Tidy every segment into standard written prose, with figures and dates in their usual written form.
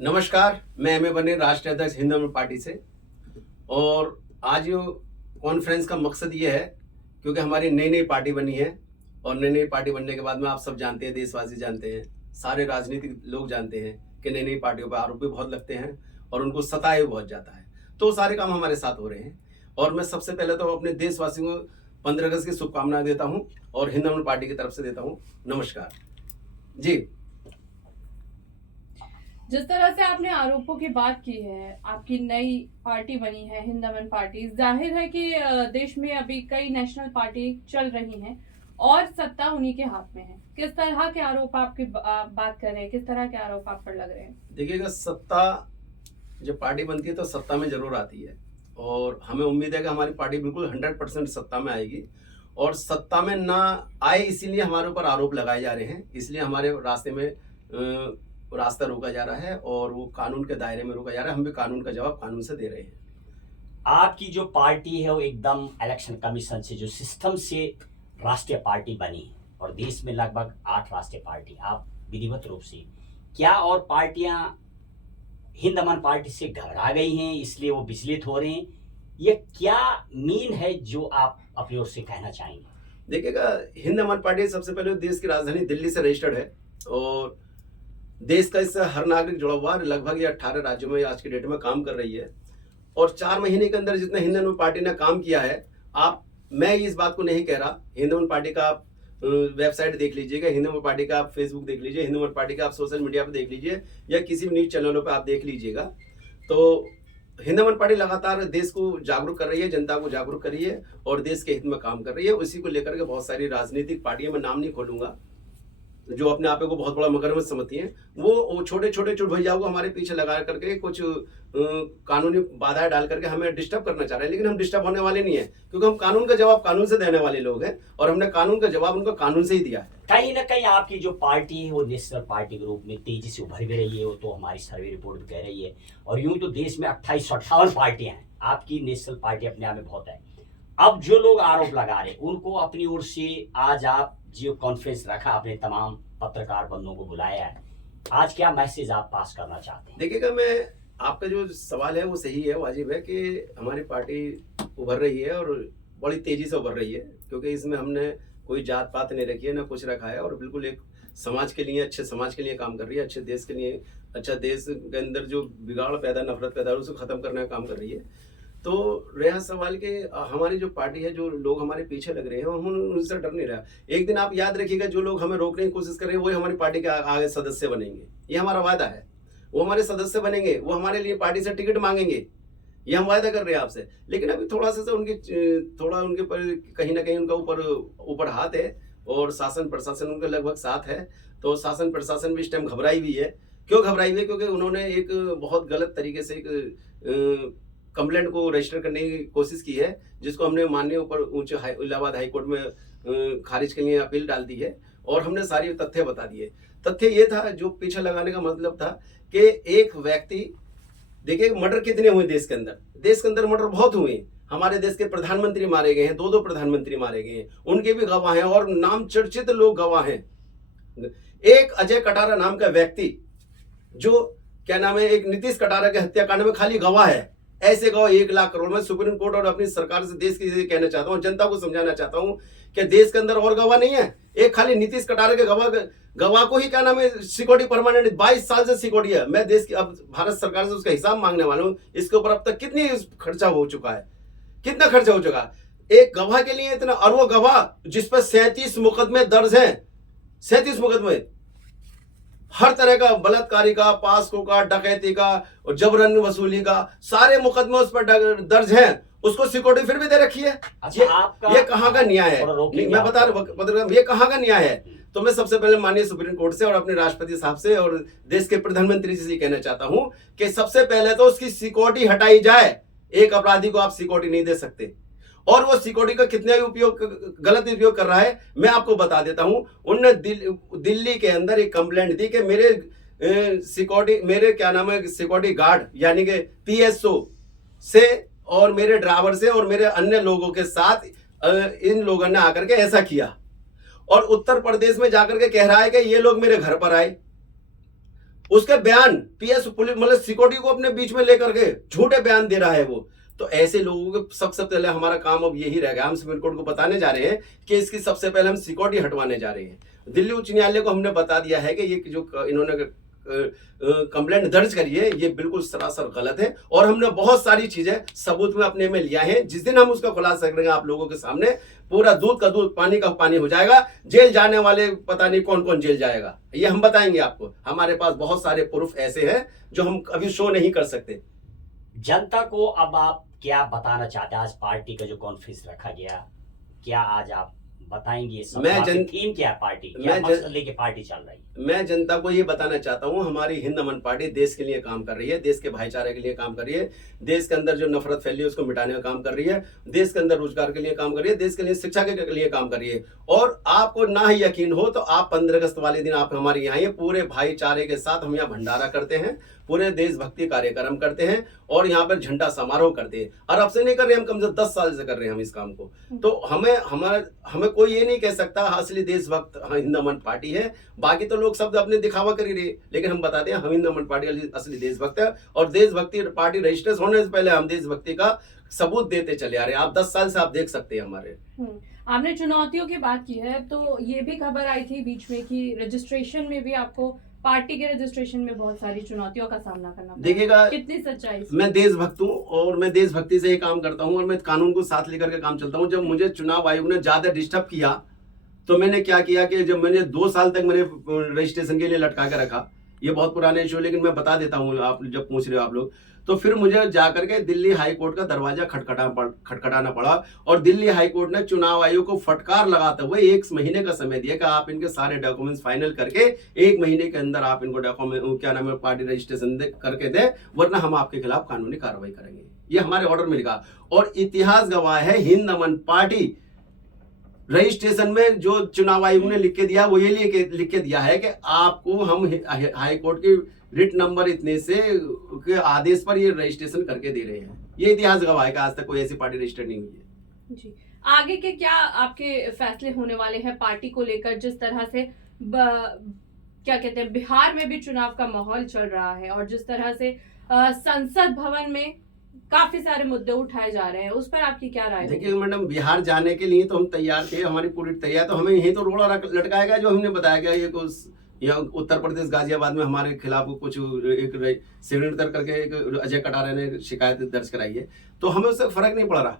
नमस्कार, मैं M A बने राष्ट्रीय अध्यक्ष हिंद अमन पार्टी से। और आज जो कॉन्फ्रेंस का मकसद ये है, क्योंकि हमारी नई नई पार्टी बनी है और नई नई पार्टी बनने के बाद में आप सब जानते हैं, देशवासी जानते हैं, सारे राजनीतिक लोग जानते हैं कि नई नई पार्टियों पर आरोप भी बहुत लगते हैं और उनको सताया भी बहुत जाता है। तो सारे काम हमारे साथ हो रहे हैं और मैं सबसे पहले तो अपने देशवासियों को 15 अगस्त की शुभकामनाएं देता हूँ और हिंद अमन पार्टी की तरफ से देता हूँ। नमस्कार जी। जिस तरह से आपने आरोपों की बात की है, आपकी नई पार्टी बनी है हिंद अमन पार्टी, जाहिर है कि देश में अभी कई नेशनल पार्टी चल रही हैं और सत्ता उन्हीं के हाथ में है। किस तरह के आरोप आपकी बात कर रहे हैं, किस तरह के आरोप आप पर लग रहे हैं? देखिएगा, सत्ता जब पार्टी बनती है तो सत्ता में जरूर आती है और हमें उम्मीद है कि हमारी पार्टी बिल्कुल 100% सत्ता में आएगी। और सत्ता में ना आए इसीलिए हमारे ऊपर आरोप लगाए जा रहे हैं, इसलिए हमारे रास्ते में रास्ता रोका जा रहा है और वो कानून के दायरे में रोका जा रहा है। हम भी कानून का जवाब कानून से दे रहे हैं। आपकी जो पार्टी है वो एकदम इलेक्शन कमीशन से, जो सिस्टम से राष्ट्रीय पार्टी बनी और देश में लगभग 8 राष्ट्रीय पार्टी, आप विधिवत रूप से क्या और पार्टियां हिंद अमन पार्टी से घबरा गई हैं इसलिए वो विचलित हो रहे हैं? ये क्या मीन है जो आप अपनी ओर से कहना चाहेंगे? देखिएगा, हिंद अमन पार्टी सबसे पहले देश की राजधानी दिल्ली से रजिस्टर्ड है और देश का इससे हर नागरिक जुड़ा हुआ है। लगभग ये 18 राज्यों में आज की डेट में काम कर रही है और 4 महीने के अंदर जितना हिंद अमन पार्टी ने काम किया है, मैं इस बात को नहीं कह रहा। हिंद अमन पार्टी का आप वेबसाइट देख लीजिएगा, हिंद अमन पार्टी का आप फेसबुक देख लीजिए, हिंद अमन पार्टी का आप सोशल मीडिया पर देख लीजिए या किसी भी न्यूज चैनलों पर आप देख लीजिएगा। तो हिंद अमन पार्टी लगातार देश को जागरूक कर रही है, जनता को जागरूक कर रही है और देश के हित में काम कर रही है। उसी को लेकर के बहुत सारी राजनीतिक पार्टियां, मैं नाम नहीं खोलूंगा, जो अपने आप को बहुत बड़ा मगरमच्छ समझती हैं, वो छोटे छोटे चुटभैयाओं को हमारे पीछे लगा करके कुछ कानूनी बाधाएं डाल करके हमें डिस्टर्ब करना चाह रहे हैं। लेकिन हम डिस्टर्ब होने वाले नहीं है, क्योंकि हम कानून का जवाब कानून से देने वाले लोग हैं और हमने कानून का जवाब उनको कानून से ही दिया है। कहीं ना कहीं आपकी जो पार्टी है वो नेशनल पार्टी के रूप में तेजी से उभर भी रही है, वो तो हमारी सर्वे रिपोर्ट भी कह रही है। और यूं तो देश में 28-58 पार्टियां हैं, आपकी नेशनल पार्टी अपने आप में बहुत है। अब जो लोग आरोप लगा रहे उनको अपनी ओर से आज आप जो कॉन्फ्रेंस रखा, आपने तमाम पत्रकार बंधुओं को बुलाया है, आज क्या मैसेज आप पास करना चाहते हैं? देखिएगा, मैं आपका जो सवाल है वो सही है, वाजिब है कि हमारी पार्टी उभर रही है और बड़ी तेजी से उभर रही है, क्योंकि इसमें हमने कोई जात पात नहीं रखी है, ना कुछ रखा है और बिल्कुल एक समाज के लिए, अच्छे समाज के लिए काम कर रही है, अच्छे देश के लिए, अच्छा देश के अंदर जो बिगाड़ पैदा, नफरत पैदा है, उसको खत्म करने का काम कर रही है। तो रहा सवाल कि हमारी जो पार्टी है, जो लोग हमारे पीछे लग रहे हैं, हम उनसे डर नहीं रहा। एक दिन आप याद रखिएगा, जो लोग हमें रोकने की कोशिश कर रहे हैं वही हमारी पार्टी के आगे सदस्य बनेंगे, ये हमारा वादा है। वो हमारे सदस्य बनेंगे, वो हमारे लिए पार्टी से टिकट मांगेंगे, ये हम वायदा कर रहे हैं आपसे। लेकिन अभी थोड़ा सा थोड़ा उनके पर कहीं ना कहीं उनका ऊपर हाथ है और शासन प्रशासन उनके लगभग साथ है। तो शासन प्रशासन भी इस टाइम घबराई हुई है। क्यों घबराई हुई है? क्योंकि उन्होंने एक बहुत गलत तरीके से एक कंप्लेंट को रजिस्टर करने की कोशिश की है, जिसको हमने माननीय ऊंचे इलाहाबाद हाईकोर्ट में खारिज के लिए अपील डाल दी है और हमने सारी तथ्य बता दिए। तथ्य ये था, जो पीछे लगाने का मतलब था कि एक व्यक्ति, देखिए मर्डर कितने हुए देश के अंदर मर्डर बहुत हुए। हमारे देश के प्रधानमंत्री मारे गए हैं, 2 प्रधानमंत्री मारे गए हैं, उनके भी गवाह हैं और नाम चर्चित लोग गवाह हैं। एक अजय कटारा नाम का व्यक्ति, जो क्या नाम है, एक नीतीश कटारा के हत्याकांड में खाली गवाह है। ऐसे गवाह 1 लाख करोड़। मैं सुप्रीम कोर्ट और अपनी सरकार से, देश की कहना चाहता हूँ, जनता को समझाना चाहता हूँ कि देश के अंदर और गवाह नहीं है। एक खाली नीतीश कटारा के गवाह को ही क्या नाम है, सिक्योरिटी परमानेंट 22 साल से सिक्योरिटी है। मैं देश की, अब भारत सरकार से उसका हिसाब मांगने वाला हूँ। इसके ऊपर अब तक कितनी खर्चा हो चुका है, कितना खर्चा हो चुका है एक गवाह के लिए इतना। और वो गवाह जिस पर 37 मुकदमे दर्ज हैं, 37 मुकदमे, हर तरह का, बलात्कारी का, पास्को का, डकैती का और जबरन वसूली का, सारे मुकदमे उस पर दर्ज हैं। उसको सिक्योरिटी फिर भी दे रखी है। ये कहाँ का न्याय है? मैं बता रहा हूँ, ये कहाँ का न्याय है? तो मैं सबसे पहले माननीय सुप्रीम कोर्ट से और अपने राष्ट्रपति साहब से और देश के प्रधानमंत्री जी से कहना चाहता हूं कि सबसे पहले तो उसकी सिक्योरिटी हटाई जाए। एक अपराधी को आप सिक्योरिटी नहीं दे सकते और वो सिक्योरिटी का कितना गलत उपयोग कर रहा है, मैं आपको बता देता हूं। उनने दिल्ली के अंदर एक कंप्लेंट दी कि मेरे सिक्योरिटी गार्ड यानी कि पीएसओ से और मेरे ड्राइवर से और मेरे अन्य लोगों के साथ इन लोगों ने आकर के ऐसा किया। और उत्तर प्रदेश में जाकर के कह रहा है कि ये लोग मेरे घर पर आए। उसके बयान पीएस पुलिस मतलब सिक्योरिटी को अपने बीच में लेकर के झूठे बयान दे रहा है वो। तो ऐसे लोगों के सबसे पहले हमारा काम अब यही रहेगा, हम सुप्रीम कोर्ट को बताने जा रहे हैं कि इसकी सबसे पहले हम सिक्योरिटी हटवाने जा रहे हैं। दिल्ली उच्च न्यायालय को हमने बता दिया है कि ये जो इन्होंने कंप्लेंट दर्ज करी है ये बिल्कुल सरासर गलत है, और हमने बहुत सारी चीजें सबूत में अपने में लिया है। जिस दिन हम उसका खुलासा करेंगे आप लोगों के सामने, पूरा दूध का दूध पानी का पानी हो जाएगा। जेल जाने वाले पता नहीं कौन कौन जेल जाएगा, ये हम बताएंगे आपको। हमारे पास बहुत सारे प्रूफ ऐसे हैं जो हम अभी शो नहीं कर सकते। जनता को अब आप क्या बताना चाहते हैं? आज पार्टी का जो कॉन्फ्रेंस रखा गया, क्या आज आप बताएंगे? थीम क्या है पार्टी, क्या मकसद लेके पार्टी चल रही है? मैं जनता को ये बताना चाहता हूँ, हमारी हिंद अमन पार्टी देश के लिए काम कर रही है, देश के भाईचारे के लिए काम कर रही है, देश के अंदर जो नफरत फैली है उसको मिटाने का काम कर रही है, देश के अंदर रोजगार के लिए काम कर रही है, देश के लिए शिक्षा के लिए काम कर रही है। और आपको ना ही यकीन हो तो आप 15 अगस्त वाले दिन आप हमारे यहाँ आइए, पूरे भाईचारे के साथ हम यहाँ भंडारा करते हैं, पूरे देशभक्ति कार्यक्रम करते हैं और यहाँ पर झंडा समारोह करते हैं। और अब से नहीं कर रहे, हम कम से 10 साल से कर रहे हैं हम इस काम को। तो हमें कोई ये नहीं कह सकता असली देशभक्त हिंद अमन पार्टी है। बाकी तो लोग शब्द अपने दिखावा कर ही रहे, लेकिन हम बताते हैं हम हिंद अमन पार्टी असली देशभक्त है, और देशभक्ति पार्टी रजिस्टर्ड होने से पहले हम देशभक्ति का सबूत देते चले आ रहे हैं। आप 10 साल से आप देख सकते हैं हमारे। आपने चुनौतियों की बात की है, तो ये भी खबर आई थी बीच में कि रजिस्ट्रेशन में भी आपको, पार्टी के रजिस्ट्रेशन में बहुत सारी चुनौतियों का सामना करना पड़ा। देखिएगा, कितनी सच्चाई? मैं देशभक्त हूँ और मैं देशभक्ति से ही काम करता हूँ और मैं कानून को साथ लेकर के काम चलता हूँ। जब मुझे चुनाव आयोग ने ज्यादा डिस्टर्ब किया तो मैंने क्या किया कि जब मैंने 2 साल तक मैंने रजिस्ट्रेशन के लिए लटका के रखा, ये बहुत पुराने इशू, लेकिन मैं बता देता हूँ आप जब पूछ रहे हो आप लोग, तो फिर मुझे जाकर के दिल्ली हाई कोर्ट का दरवाजा खटखटाना पड़ा और दिल्ली हाई कोर्ट ने चुनाव आयोग को फटकार लगाते हुए 1 महीने का समय दिया कि आप इनके सारे डॉक्यूमेंट्स फाइनल करके 1 महीने के अंदर आप इनको डॉक्यूमेंट क्या नाम है पार्टी रजिस्ट्रेशन करके दे, वरना हम आपके खिलाफ कानूनी कार्रवाई करेंगे। ये हमारे ऑर्डर में लिखा, और इतिहास गवाह है हिंद अमन पार्टी रजिस्ट्रेशन में जो चुनाव आयोग ने लिख के दिया वो ये लिख के दिया है कि आपको हम हाई कोर्ट की रिट नंबर इतने से के आदेश पर ये रजिस्ट्रेशन करके दे रहे हैं। ये इतिहास गवाह है कि आज तक कोई ऐसी पार्टी रजिस्टर्ड नहीं हुई है। जी, आगे के क्या आपके फैसले होने वाले हैं पार्टी को लेकर? जिस तरह से क्या कहते हैं, बिहार में भी चुनाव का माहौल चल रहा है और जिस तरह से संसद भवन में काफी सारे मुद्दे उठाए जा रहे हैं, उस पर आपकी क्या राय है? देखिए मैडम, बिहार जाने के लिए तो हम तैयार थे, हमारी पूरी तैयार, तो हमें यही तो रोड़ा लटकाएगा जो हमने बताया गया। ये कुछ यहाँ उत्तर प्रदेश गाजियाबाद में हमारे खिलाफ कुछ एक षड्यंत्र करके एक अजय कटारा ने शिकायत दर्ज कराई है, तो हमें उससे फर्क नहीं पड़ रहा।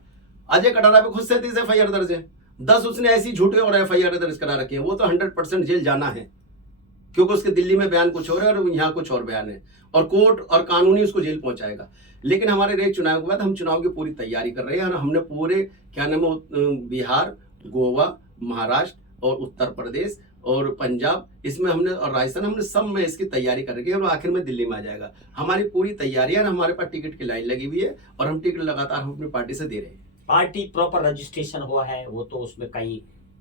अजय कटारा पे खुद से 30 FIR दर्ज है, 10 उसने ऐसी झूठे और FIR दर्ज करा रखी है। वो तो 100% जेल जाना है, क्योंकि उसके दिल्ली में बयान कुछ और है और यहाँ कुछ और बयान है, और कोर्ट और कानूनी उसको जेल पहुंचाएगा। लेकिन हमारे रहे चुनाव के बाद हम चुनाव की पूरी तैयारी कर रहे हैं और हमने पूरे क्या नाम है बिहार, गोवा, महाराष्ट्र और उत्तर प्रदेश और पंजाब, इसमें हमने और राजस्थान, हमने सब में इसकी तैयारी कर रखी है और आखिर में दिल्ली में आ जाएगा। हमारी पूरी तैयारी है, हमारे पास टिकट की लाइन लगी हुई है और हम टिकट लगातार हम अपनी पार्टी से दे रहे हैं। पार्टी प्रॉपर रजिस्ट्रेशन हुआ है, वो तो उसमें कहीं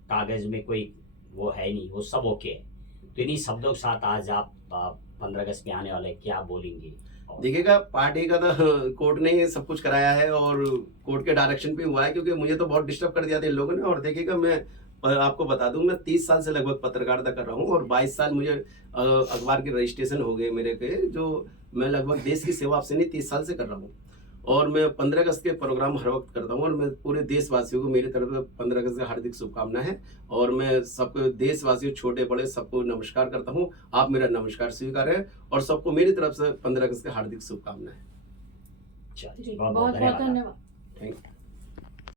कागज में कोई वो है नहीं, वो सब ओके है। तो इन्हीं शब्दों के साथ आज आप 15 अगस्त में आने वाले क्या बोलेंगे? देखिएगा, पार्टी का तो कोर्ट ने सब कुछ कराया है और कोर्ट के डायरेक्शन पे हुआ है, क्योंकि मुझे तो बहुत डिस्टर्ब कर दिया था इन लोगों ने। और देखिएगा, मैं आपको बता दूं, मैं 30 साल से लगभग पत्रकारिता कर रहा हूं और 22 साल मुझे अखबार के रजिस्ट्रेशन हो गए मेरे के, जो मैं लगभग देश की सेवा आपसे नहीं 30 साल से कर रहा हूं। और मैं 15 अगस्त के प्रोग्राम हर वक्त करता हूं और मैं पूरे देशवासियों को मेरी तरफ से 15 अगस्त की हार्दिक शुभकामनाएं हैं। और मैं सबको, देशवासियों छोटे बड़े सबको नमस्कार करता हूं। आप मेरा नमस्कार स्वीकार है और सबको मेरी तरफ से 15 अगस्त की हार्दिक शुभकामनाएं। बहुत बहुत धन्यवाद। Thank you.